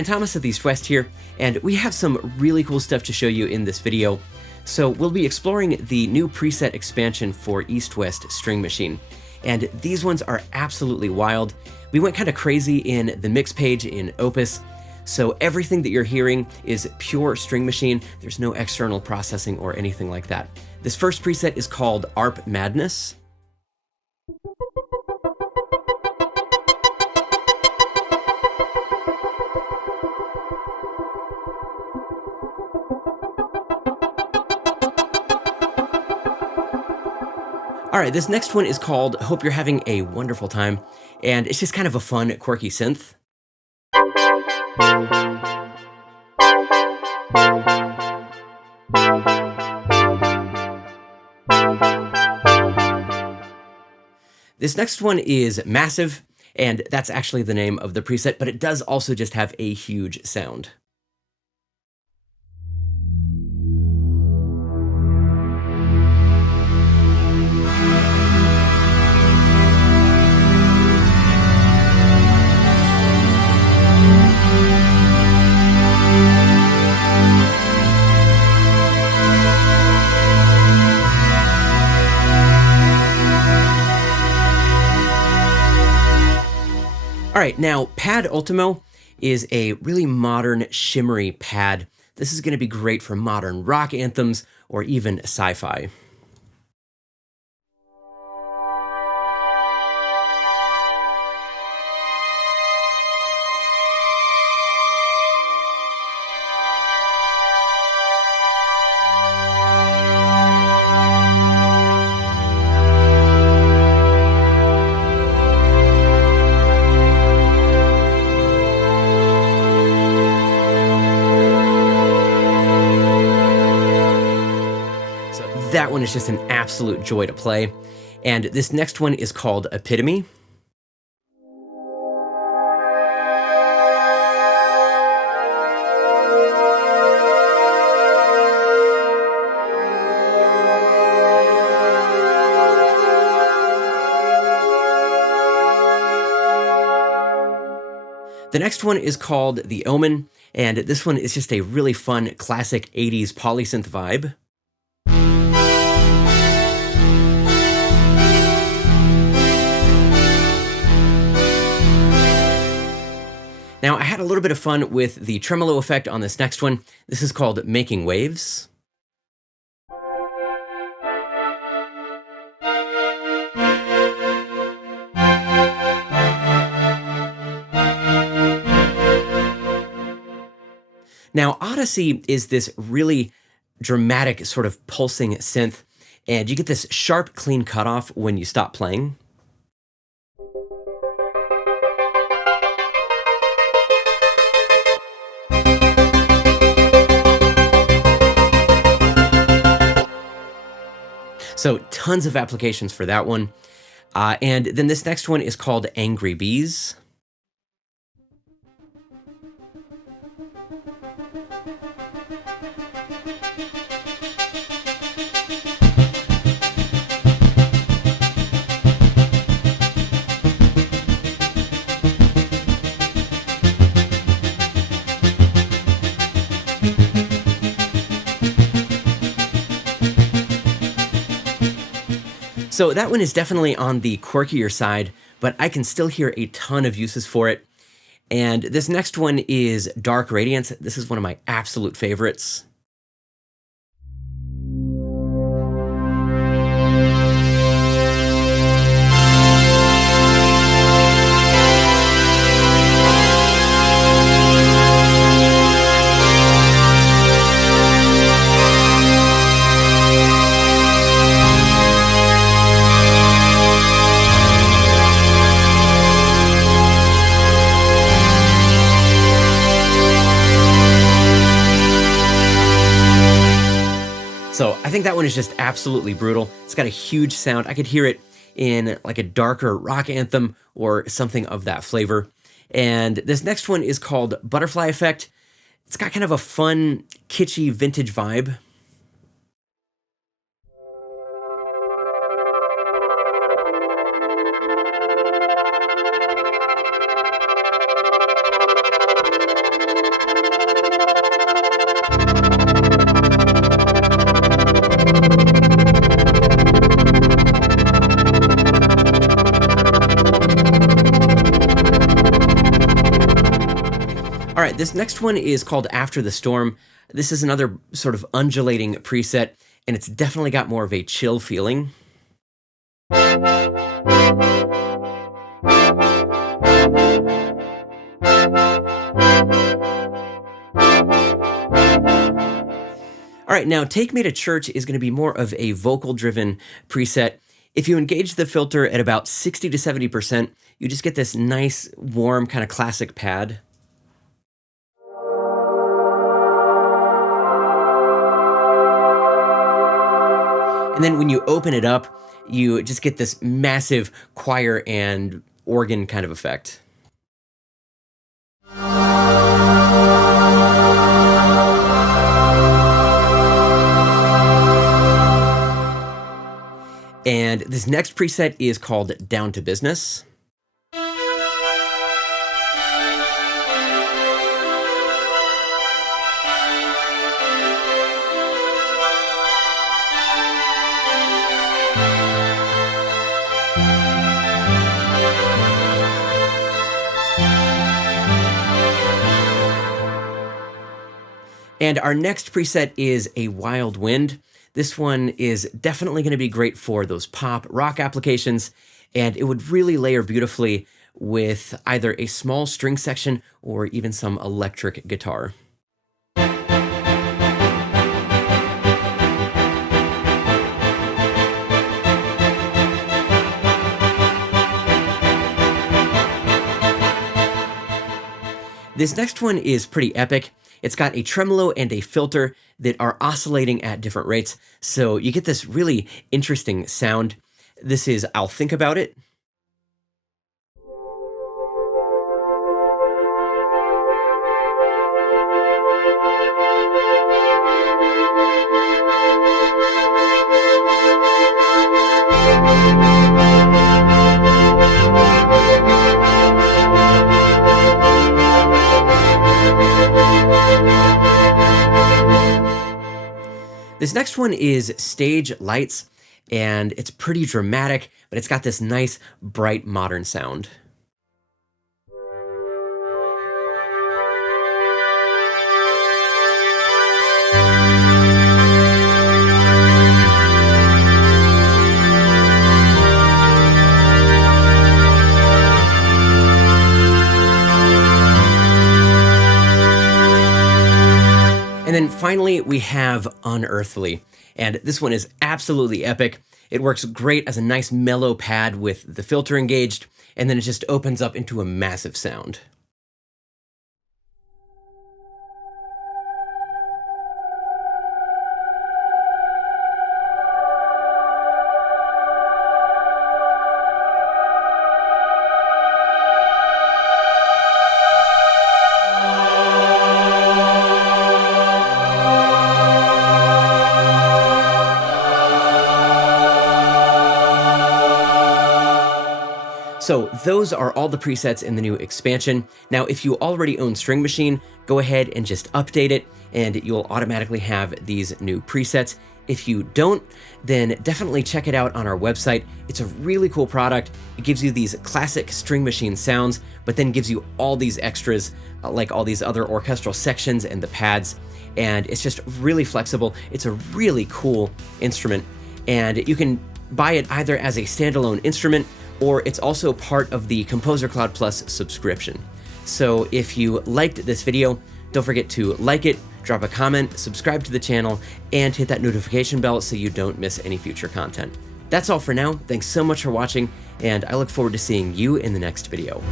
Brian Thomas of East West here, and we have some really cool stuff to show you in this video. So we'll be exploring the new preset expansion for East West String Machine, and these ones are absolutely wild. We went kind of crazy in the mix page in Opus, so everything that you're hearing is pure String Machine. There's no external processing or anything like that. This first preset is called ARP Madness. All right, this next one is called Hope You're Having a Wonderful Time, and it's just kind of a fun, quirky synth. This next one is Massive, and that's actually the name of the preset, but it does also just have a huge sound. All right, now Pad Ultimo is a really modern, shimmery pad. This is going to be great for modern rock anthems or even sci-fi. That one is just an absolute joy to play. And this next one is called Epitome. The next one is called The Omen, and this one is just a really fun, classic 80s polysynth vibe. Now, I had a little bit of fun with the tremolo effect on this next one. This is called Making Waves. Now, Odyssey is this really dramatic sort of pulsing synth, and you get this sharp, clean cutoff when you stop playing. So tons of applications for that one. And then this next one is called Angry Bees. So that one is definitely on the quirkier side, but I can still hear a ton of uses for it. And this next one is Dark Radiance. This is one of my absolute favorites. So I think that one is just absolutely brutal. It's got a huge sound. I could hear it in like a darker rock anthem or something of that flavor. And this next one is called Butterfly Effect. It's got kind of a fun, kitschy, vintage vibe. This next one is called After the Storm. This is another sort of undulating preset, and it's definitely got more of a chill feeling. All right, now Take Me to Church is going to be more of a vocal-driven preset. If you engage the filter at about 60 to 70%, you just get this nice, warm, kind of classic pad. And then when you open it up, you just get this massive choir and organ kind of effect. And this next preset is called Down to Business. And our next preset is A Wild Wind. This one is definitely going to be great for those pop rock applications, and it would really layer beautifully with either a small string section or even some electric guitar. This next one is pretty epic. It's got a tremolo and a filter that are oscillating at different rates, so you get this really interesting sound. This is I'll Think About It. This next one is Stage Lights, and it's pretty dramatic, but it's got this nice, bright, modern sound. And then finally, we have Unearthly, and this one is absolutely epic. It works great as a nice mellow pad with the filter engaged, and then it just opens up into a massive sound. So those are all the presets in the new expansion. Now, if you already own String Machine, go ahead and just update it, and you'll automatically have these new presets. If you don't, then definitely check it out on our website. It's a really cool product. It gives you these classic String Machine sounds, but then gives you all these extras, like all these other orchestral sections and the pads, and it's just really flexible. It's a really cool instrument, and you can buy it either as a standalone instrument, or it's also part of the Composer Cloud Plus subscription. So if you liked this video, don't forget to like it, drop a comment, subscribe to the channel, and hit that notification bell so you don't miss any future content. That's all for now. Thanks so much for watching, and I look forward to seeing you in the next video.